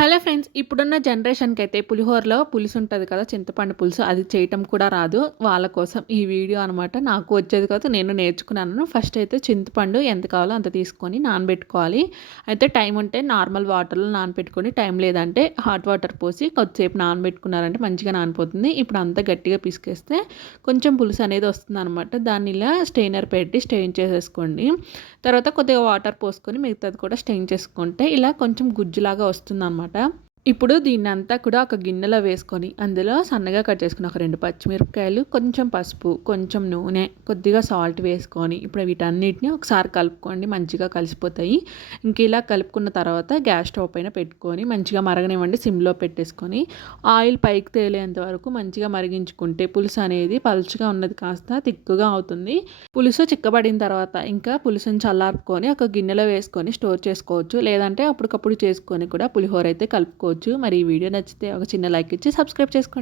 Hello friends, ఇప్పుడున్న జనరేషన్‌కైతే పులిహోరలో పులుసు ఉంటది కదా! చింతపండు పులుసు అది చేయటం కూడా రాదు. వాళ్ళ కోసం ఈ వీడియో అనమాట. నాకు వచ్చేది కాదు. నేను నేర్చుకున్నాను. ఫస్ట్ అయితే చింతపండు ఎంత కావాలో అంత తీసుకొని నానబెట్టుకోవాలి. అయితే టైం ఉంటే నార్మల్ వాటర్‌లో నానబెట్టుకొని, టైం లేదంటే హాట్ వాటర్ పోసి కొద్దిసేపు నానబెట్టుకున్నారంటే మంచిగా నానిపోతుంది. ఇప్పుడు అంతా గట్టిగా పిసికేస్తే కొంచెం పులుసు అనేది వస్తుందనమాట. దాన్ని ఇలా స్ట్రెయినర్ పెట్టి స్ట్రెయిన్ చేసేసుకోండి. తర్వాత కొద్దిగా వాటర్ పోసుకొని మిగతాది కూడా స్ట్రెయిన్ చేసుకుంటే ఇలా కొంచెం గుజ్జులాగా వస్తుందనమాట. ఇప్పుడు దీన్నంతా కూడా ఒక గిన్నెలో వేసుకొని, అందులో సన్నగా కట్ చేసుకున్న ఒక 2 పచ్చిమిరపకాయలు, కొంచెం పసుపు, కొంచెం నూనె, కొద్దిగా సాల్ట్ వేసుకొని, ఇప్పుడు వీటన్నిటిని ఒకసారి కలుపుకోండి. మంచిగా కలిసిపోతాయి. ఇంక ఇలా కలుపుకున్న తర్వాత గ్యాస్ స్టవ్ పైన పెట్టుకొని మంచిగా మరగనివ్వండి. సిమ్‌లో పెట్టేసుకొని ఆయిల్ పైకి తేలేంత వరకు మంచిగా మరిగించుకుంటే పులుసు అనేది పలుచగా ఉన్నది కాస్త తిక్కుగా అవుతుంది. పులుసు చిక్కబడిన తర్వాత ఇంకా పులుసుని చల్లార్పుకొని ఒక గిన్నెలో వేసుకొని స్టోర్ చేసుకోవచ్చు. లేదంటే అప్పటికప్పుడు చేసుకొని కూడా పులిహోర అయితే కలుపుకోవచ్చు. మరి ఈ వీడియో నచ్చితే ఒక చిన్న లైక్ ఇచ్చి సబ్స్క్రైబ్ చేసుకోండి.